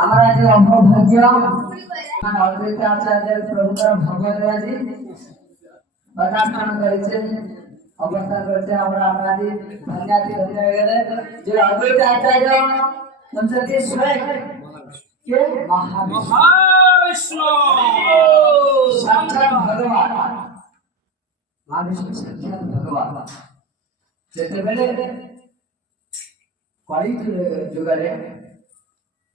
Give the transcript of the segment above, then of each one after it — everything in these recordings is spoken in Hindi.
আমার আজ অভাগ্য মানে অদ্বৈত আচার্য প্রভুর ভগবত আজি প্রকাশন করেছেন অবস্থান করছে আমরা আপনাদের ধন্যবাদ দিতে হয়ে গেলে যে অদ্বৈত আচার্য হচ্ছেন স্বয়ং কে মহাবিষ্ণু সাক্ষাৎ ভগবান মহাবিষ্ণু সাক্ষাৎ ভগবান যেତେବେଳେ কলি যুগরে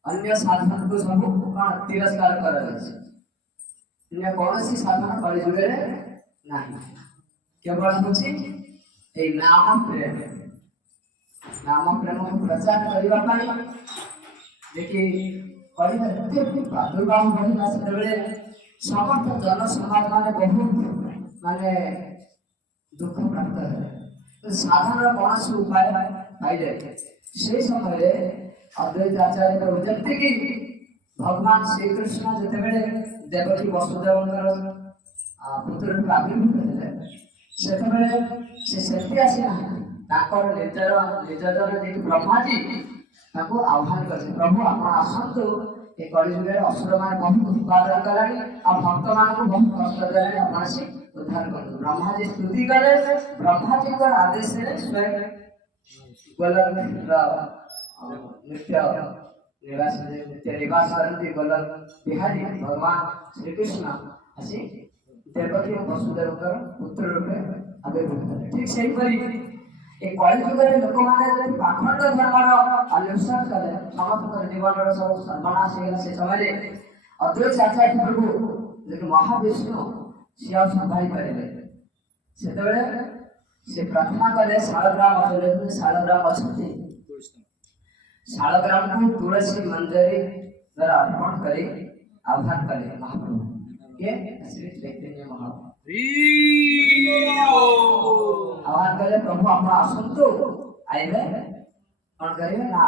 अन्य साधन को सब तिरस्कार कर कौन सी साधन कलिजुग नहीं केवल हूँ नाम प्रेम को प्रचार करने देखिए प्रादुर्भाव बढ़ला से समस्त जन समाज मान बहुत माने दुख प्राप्त है साधन कौन सी उपाय पाई जाए से समय अद्वैत आचार्य प्रभु जति कि भगवान श्री कृष्ण जितेबले देवकी वसुदेवंकर पुत्र रूप आविर्भूत होते से शक्ति आसी निर्जन ब्रह्माजी आह्वान कर प्रभु आप आसतु ये कलिजुगे असुर मान बहुत उत्पादन कला भक्त मान को बहुत कष्ट दे आसी उद्धार कर ब्रह्माजी स्तुति कले ब्रह्माजी आदेश स्वयं नित्य निवास करती गोलक बिहारी भगवान श्री कृष्ण आसी देवकी वसुदेवकर पुत्र रूपे आविर्भूत होते ठीक से एक कलिजुग लोक मैंने पाखंड धर्मर अन्वेषण कले समस्त जीवन सब सर्वनाश हो से समय अद्वैत आचार्य प्रभु जो महाविष्णु सी संभाई पारे से प्रार्थना कले शालग्राम शालग्राम अच्छा शालग्राम को तुलसी मंजरी द्वारा अर्पण करे आह्वान करे महाप्रभु के श्री चैतन्य महाप्रभु आह्वान करे प्रभु आप आसतु आइबे कौन करेंगे ना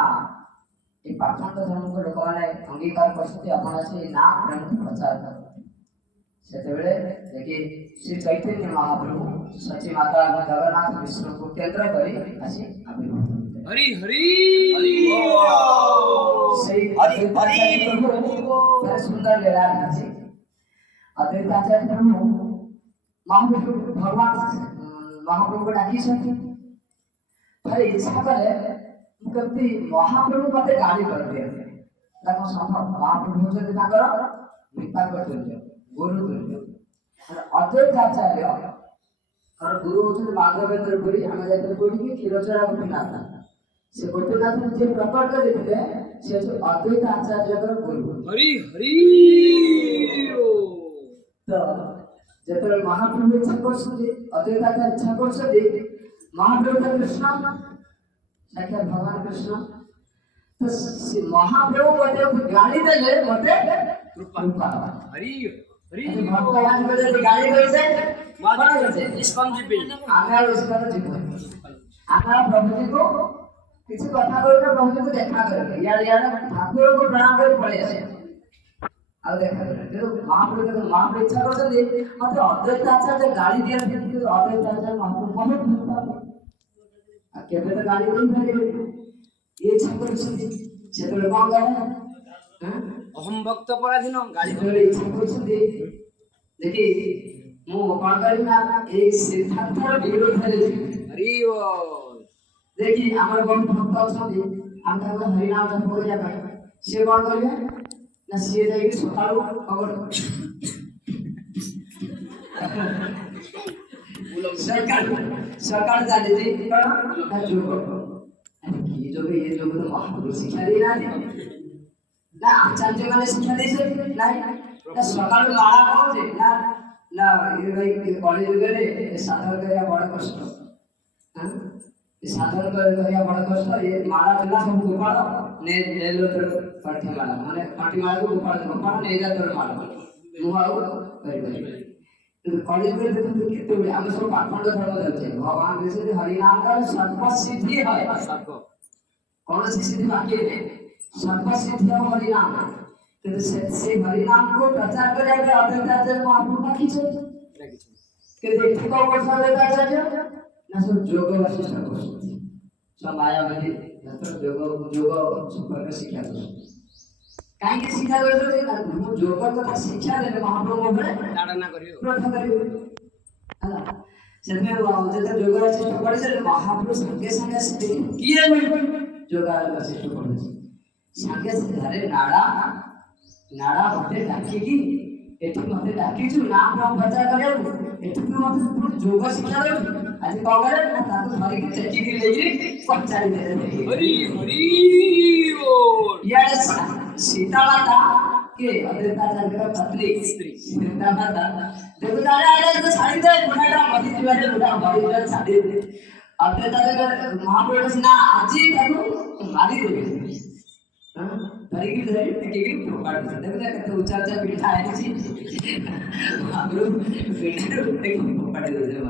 ये पाखंड धर्म को लोक मैंने अंगीकार करते अपन से नाम प्रेम को प्रचार कर से देखिए श्री चैतन्य महाप्रभु सची माता जगन्नाथ विष्णु को केंद्र करी आसी आविर्भूत हरि हरि सुंदर लीला अद्वैत आचार्य प्रभु महाप्रभु भगवान महाप्रभु को डाकी थे इच्छा कले कभी महाप्रभु मत गाड़ी कर दिए महाप्रभु पिता गुरु अद्वैत आचार्य और गुरु होते माधवेंद्र पुरी आम जाते कोठी क्षीरचरा गोपीनाथ से गोपीनाथ जे प्रकट करते से अद्वैत आचार्य गुरु हरि हरि तो जब महाप्रभु इच्छा कर अद्वैत आचार्य इच्छा कर महाप्रभु कृष्ण साक्षात भगवान कृष्ण तो महाप्रभु मते गाली देले मते कृपा हरि हरि भगवान को जब गाली देसे इस्कन जीवे आंगा उसका जीवन आंगा प्रभु जी को किसी कथा कोई ना प्रभु जी को देखा करे यार ठाकुर को प्रणाम कर पड़े ऐसे अब देखा करे जो महाप्रभु इच्छा करते मतलब अद्वैत आचार्य गाली दिया तो अद्वैत आचार्य महाप्रभु बहुत भक्ता केबे तो गाली नहीं करे ये इच्छा करते से तो कौन करे अहम भक्त पराधीन गाली तो इच्छा करते देखिए मु कौन करी ना एक सिद्धांतर विरोध है हरि देखिए हमारे बहुत भक्त अछंती हम ताको हरि नाम जप करे जा पाए से कौन करिवे ना से जाई सकाळू खबर सरकार जाने जी ना जोग ये जो तो महापुरुष शिक्षा देना ना आचार्य माने शिक्षा देसे नहीं ना सकाळू माळा कौन जे ना ना ये भाई कॉलेज गए साधन करिया बड़ कष्ट हां ये साधन करिया बड़ कष्ट ये माला चला सब गोपाल ने लो तर पाठी माला माने पाठी माला को गोपाल ने जा तर माला मुहाउ करि तो कॉलेज में देखो कितने बड़े हम सब पाखंड धर्म जाते भगवान जैसे हरि नाम का सर्व सिद्धि है सर्व कौन सी सिद्धि बाकी है सर्व सिद्धि है हरि नाम तो से हरि नाम को प्रचार करे अद्वैत आचार्य महाप्रभु का खींचे के देखते को वर्षा अद्वैत आचार्य ना सब जोग वशिष्ठ गोष्ठी सब मायावादी तो जोग संपर्क शिक्षा କାହିଁକି ଶିକ୍ଷା ଦେଉଛନ୍ତି ନା ମୁଁ ଯୋଗ କଥା ଶିକ୍ଷା ଦେଲେ ମହାପ୍ରଭୁ ଉପରେ ତାଡ଼ନା କରିବ କ୍ରୋଧ କରିବେ ହେଲା ସେଥିପାଇଁ ଯେତେ ଯୋଗ ବଶିଷ୍ଠ ପଢିଥିଲେ ମହାପ୍ରଭୁ ସାଙ୍ଗେ ସାଙ୍ଗେ ଆସିଲେ କିଏ ଯୋଗ ବଶିଷ୍ଠ ପଢୁଛି ସାଙ୍ଗେ ସାଙ୍ଗେ ନାଡ଼ା ମତେ ଡାକିକି ଏଠି ମତେ ଡାକିଛୁ ନା କଣ ଭଜା କରିବାକୁ ଏଠି ତୁ ମତେ ଯୋଗ ଶିକ୍ଷା ଦେଉଛୁ ଆଜି କଣ କଲେ ନା ତାକୁ ଧରିକି ଟେକିକି ନେଇକି ପଚାରି ଦେଲେ ହରି ହରି ବୋଲ ଇଆଡେ ସୀତା ମାତା କିଏ ଅଦ୍ୱୈତାଚାର୍ଯ୍ୟର ପତ୍ନୀ ସୀତା ମାତା ଦେଖୁ ଆରେ ତ ଛାଡ଼ି ଦେ ବୁଢ଼ାଟା ମରିଯିବାରେ ବୁଢ଼ା ମରିଯିବା ଛାଡ଼ି ଦେ ଅଦ୍ୱୈତାଚାର୍ଯ୍ୟ ମହାପ୍ରଭୁ ସିନା ଆଜି ତାକୁ ମାରିଦେବେ ଧରିକି ଟେକିକି ଫୋପାଡ଼ି ଦେଖୁ କେତେ ଉଚ୍ଚା ଉଚ୍ଚା ପିଠା ହେଇଛି ମହାପ୍ରଭୁ ପିଠାରୁ ଟେକିକି ଫୋପାଡ଼ି ଦେଉଥିଲେ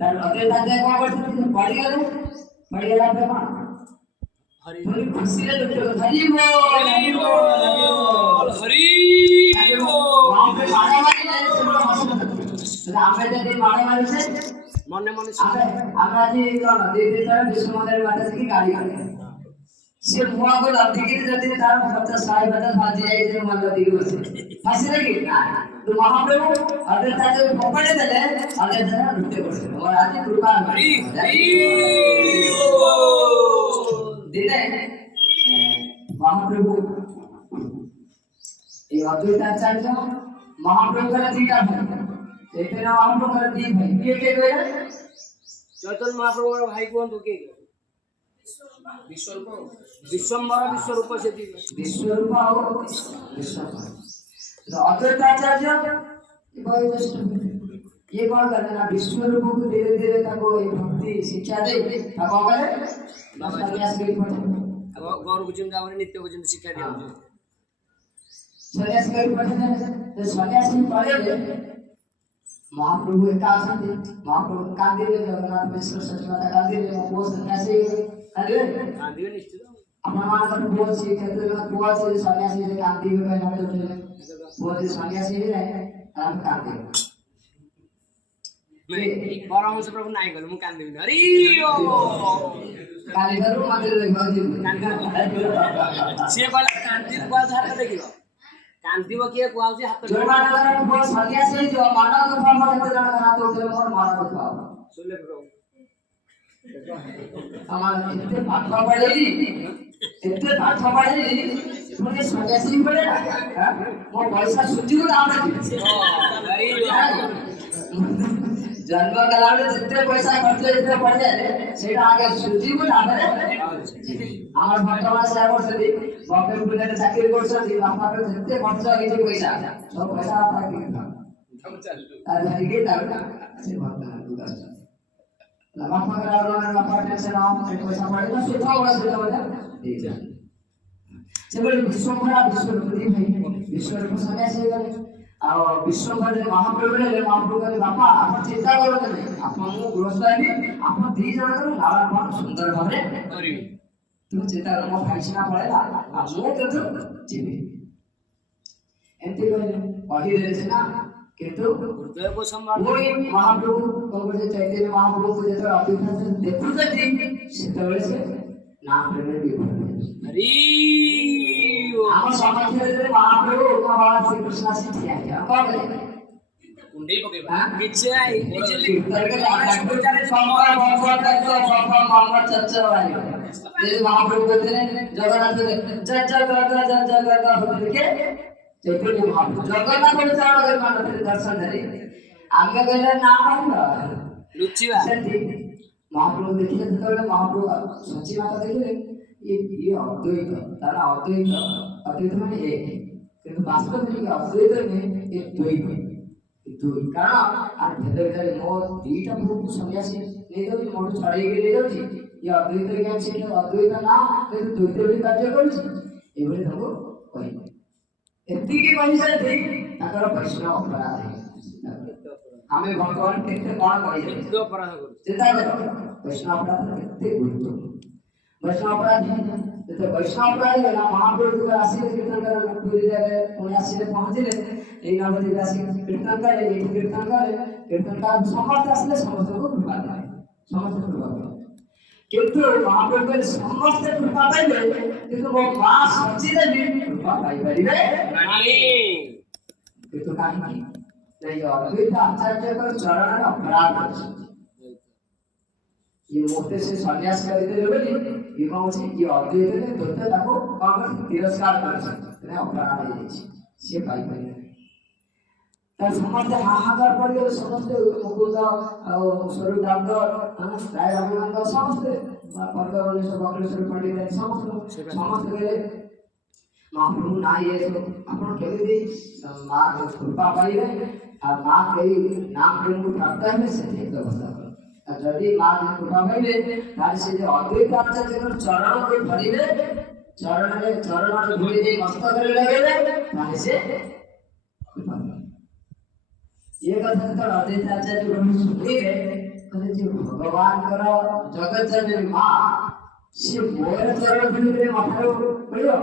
ତାର ଅଦ୍ୱୈତାଚାର୍ଯ୍ୟ କଣ କରୁଛନ୍ତି ପଡ଼ିଗଲା ପରେ କଣ ହରି ଖୁସିରେ ଲୋକ ହରି ହରି ବୋଲ ହରି ବୋଲ ଆମେ ଯଦି ମାଡ଼ ମାରୁଛେ ମନେ ମନେ ଆମେ ଆଜି କଣ ଦୁଇ ଥର ବିଷ୍ଣୁ ମନ୍ଦିର ମାତାଜୀକି ଗାଳି କଲେ ସେ ମୁହଁକୁ ଲଦିକିରି ଯଦି ତାର 50-100 ବାଜି ଯାଇଥିଲେ ମୁହଁ ଲଦିକି ବସେ ହସିଲେ କି ନା ମହାପ୍ରଭୁ ଅଦ୍ୱୈତାଚାର୍ଯ୍ୟ ଫୋପାଡ଼ି ଦେଲେ ଅଦ୍ୱୈତାଚାର୍ଯ୍ୟ ନୃତ୍ୟ କରୁଥିଲେ ମୋର ଆଜି କୃପା ହରି ହରି ଦିନେ ମହାପ୍ରଭୁ এই অদ্বৈতাচার্য মহাপ্রভুর দুইটা ভাই এখানে মহাপ্রভুর দুই ভাই কে কে কইরা চৈতন্য মহাপ্রভুর ভাই কুহନ୍ତୁ কে বিশ্বরূপ বিশ্বম্বর বিশ্বরূপ সে বিশ্বরূপ ও বিশ্বম্বর তো অদ্বৈতাচার্য বয়োজ্যেষ্ঠ ये कौन करते ना विश्व रूप को धीरे धीरे ताको ये भक्ति शिक्षा दे ताको करे सन्यास के पड़े गौर गुजिम दावरी नित्य गुजिम शिक्षा दिया सन्यास के पड़े तो सन्यास के पड़े महाप्रभु एकादश महाप्रभु कांदी में जगन्नाथ मिश्र सचमाता कांदी में वो सन्यासी कांदी में निश्चित अपना मान कर वो से क्षेत्र में वो से सन्यासी से कांदी में कहना तो वो से सन्यासी है हम कांदी परमहंस प्रभु नाई गल मु कांदी हरि ओ काली करू मंदिर देखो जी से कहला कांदी को झार के देखियो कांदी वो किए कुआउ जे हाथ जोरमाना कर वो सन्यासी जो माना तो फॉर्म करते जाना हाथ उठे मोर मारा दिखाओ सुले प्रभु हमारा इतने पाठ पढ़ेली पुणे सन्यासी पड़े वो पैसा सुजी को दाम हरि जन्म कलावे जितने पैसा खर्च जितने पड़ जाए सेटा आगे सुजी को दाम रे আমার বর্তমান সেবা করছদি বম্বে পুলিশে চাকরি করছদি বাপাকে যেতে খরচ হইছে পয়সা সব পয়সা আপনাকে দিতে আর হইগে তার সে বর্তমান দুদাস না বাপাকে আর বাপা টেনশন নাও পয়সা পড়ে না সেটা বড় সেটা বড় ঠিক আছে সেবলে বিশ্বম্ভরা বিশ্বরূপী ভাই বিশ্বরূপ সন্ন্যাসী গলে আর বিশ্বম্ভরে মহাপ্রভু রে মহাপ্রভু বাপা আপনি চিন্তা করবেন না আপন মু গ্রহস্থানি আপন দুই জনকৰ লালন পালন সুন্দর ভাবে করিবি তুমি চিন্তা করো ମୋ ଖାଇସିନା ପଳେଇଲା ଆଉ ମୁଁ କିନ୍ତୁ ଯିବି ଏମିତି କହିଦେଲେ ସିନା କିନ୍ତୁ ହୃଦୟ को संभाल ପୁଣି ମହାପ୍ରଭୁ କଣ କରୁছে ଚୈତନ୍ୟ ମହାପ୍ରଭୁଙ୍କୁ ଯେତେବେଳେ ଅତିଥି ଦେଖୁଛନ୍ତି ସେତେବେଳେ ସେ ନା ପ୍ରେମରେ ବିଭୋର हरि ଆମ ସମାଜରେ ମହାପ୍ରଭୁ ଭଗବାନ ଶ୍ରୀକୃଷ୍ଣ ଆସି ଠିଆ ହେଇଛି ଆଉ କଣ କରିବେ कुंडे पकेबा किछे आई निजे महाप्रभु कहते हैं जगन्नाथ जय जय होते के चैतन्य महाप्रभु जगन्नाथ उच्चारण कर मानते दर्शन करे आगे कहले ना कहलो लुचिबा सेठी महाप्रभु देखिले जेतले महाप्रभु सची माता देखिले ये अद्वैत तारा अद्वैत माने एक किंतु वास्तव में अद्वैत में एक द्वैत दुई कारण आ भेद भेद मो दीटा भूत सन्यासी ले दउची मोर छाड़ी के ले दउची ये अद्वैत ज्ञान से अद्वैत ना किंतु द्वैत भी कार्य करछि एबले हमको कहि एति के कहि से ताकर वैष्णव अपराध है हमें भगवान केते कोन कहि दो अपराध करू चिंता करो वैष्णव अपराध केते गुरुत्व वैष्णव अपराध तो वैष्णव अपराध है ना महाप्रभु का आशीष कीर्तन कर पूरी जगह पुणे आशीष पहुंचले এই নবদ্বীপ রাশি কীর্তন করে এই कीर्तन का समर्थ আসলে समस्त को कृपा देय समस्त कृपा କିନ୍ତୁ ମହାପ୍ରଭୁଙ୍କ ସମସ୍ତେ କୃପା ପାଇବେ କିନ୍ତୁ ମୋ ମା ସଚିଦେବୀ କୃପା ପାଇପାରିବେ ନାହିଁ। କିନ୍ତୁ କାହିଁକି ସେଇ ଅଦ୍ୱୈତ ଆଚାର୍ଯ୍ୟଙ୍କ ଚରଣରେ ଅପରାଧ ଅଛି। ଇଏ ମୋତେ ସେ ସନ୍ନ୍ୟାସ କରିଦେଲେ ବୋଲି ଇଏ କଣ ହଉଛି ଇଏ ଅଦ୍ୱୈତରେ ତୋତେ ତାକୁ କଣ କରି ତିରସ୍କାର କରିଛନ୍ତି ଅପରାଧ ହେଇଯାଇଛି ସିଏ ପାଇପାରିବେ। ତା ସମସ୍ତେ ହାହାକାର କରିଗଲେ ସମସ୍ତେ ମୁକୁନ୍ଦ ଆଉ ସ୍ୱରୂପ ଦାମୋଦର ରାୟ ରଘୁନନ୍ଦ ସମସ୍ତେ ପର୍ବମଣିଷ ବକ୍ରେଶ୍ୱର ପଣ୍ଡିତ ସମସ୍ତେ କହିଲେ ମହାପ୍ରଭୁ ନା ଇଏ ଆପଣ କେମିତି ମା କୃପା ପାଇବେ ଆଉ ମା କେହି ନାମ ପ୍ରେମକୁ ପ୍ରାପ୍ତ ହେବେ ସେଥିପାଇଁ ବ୍ୟବସ୍ଥା କର। ଆଉ ଯଦି ମା କୃପା ପାଇବେ ତାହେଲେ ସେ ଯେ ଅଦ୍ୱୈତ ଆଚାର୍ଯ୍ୟଙ୍କର ଚରଣକୁ ଧରିବେ ଚରଣରେ ଧୂଳି ଦେଇ ମସ୍ତକରେ ଲଗେଇବେ ତାହେଲେ ସେ କୃପା ପାଇବେ। ये कथा तो अद्वैत आचार्य ब्रह्म सुनिए कहले जे भगवानकर जगत जननी मां से मोर चरण धुलिरे माथारो पड़ियो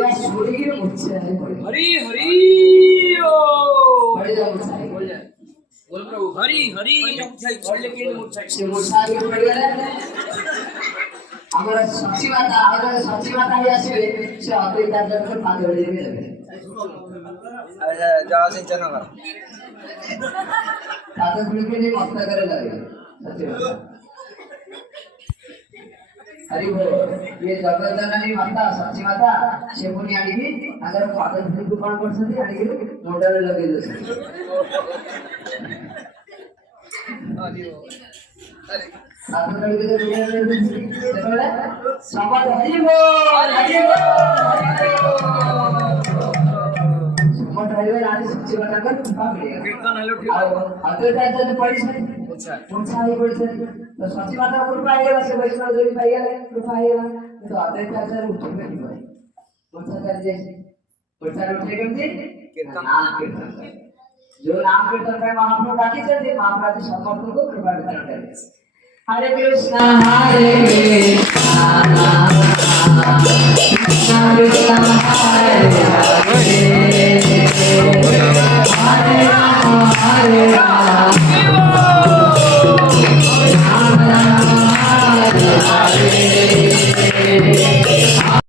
या सुनिए मुझसे है पड़ियो हरि हरि ओ पड़ी जा मुझसे बोल जा बोल प्रभु हरि हरि मुझाई छोड़ लेके मुझाई से मुझसे पड़ी गले हमारा सच्ची बात अगर सच्ची बात आई आसीबे से अद्वैत आचार्य को पाद ओढ़ी के देबे अच्छा जाओ सिंचन कर ताते खुलके नहीं मस्त करे लगे सच्ची बात हरि बोल ये जगत जननी माता सच्ची माता से पुनी आनिकी अगर पाद खुल को कौन करछथि आनिकी मुंडरे लगे दे हरि ओ हरि साथ में लगे दे बोले समझ हरि बोल हरि बोल मत रहिबे आदि सच्ची बात कर कृपा मिलेगा कीर्तन हेलो ठीक और अद्वैत आचार्य पढ़ी से अच्छा पूछा ही पढ़ी से तो सच्ची बात कृपा आएगा से वैष्णव जोड़ी पाएगा कृपा आएगा तो अद्वैत आचार्य उठे नहीं पाए पूछा कर जैसे पूछा उठे केमती कीर्तन नाम कीर्तन जो नाम कीर्तन का महाप्रभु डाकी चलते महाप्रभु समर्थ को कृपा वितरण करे हरे कृष्णा हरे कृष्णा